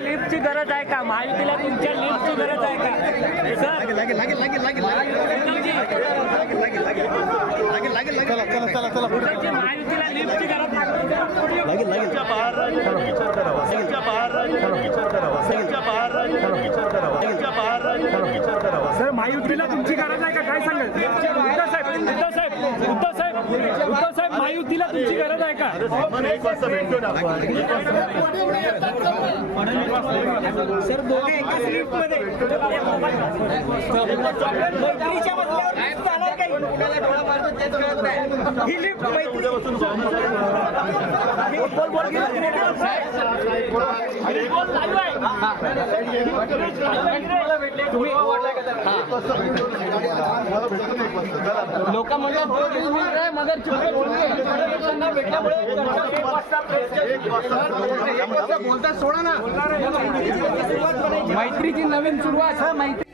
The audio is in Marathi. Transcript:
लिफ्टची गरज आहे का? महायुतीला तुमच्या लिफ्टची गरज आहे का? महायुतीला लिफ्टची गरज सर, महायुतीला तुमची गरज आहे का? काय सांगाल उद्धव साहेब, महायुतीला तुमची गरज आहे का? सर, दोघे एकाच लिफ्ट मध्ये ही लिफ्ट लोकांमध्ये बोलतात सोडा ना. मैत्रीची नवीन सुरुवात. मैत्री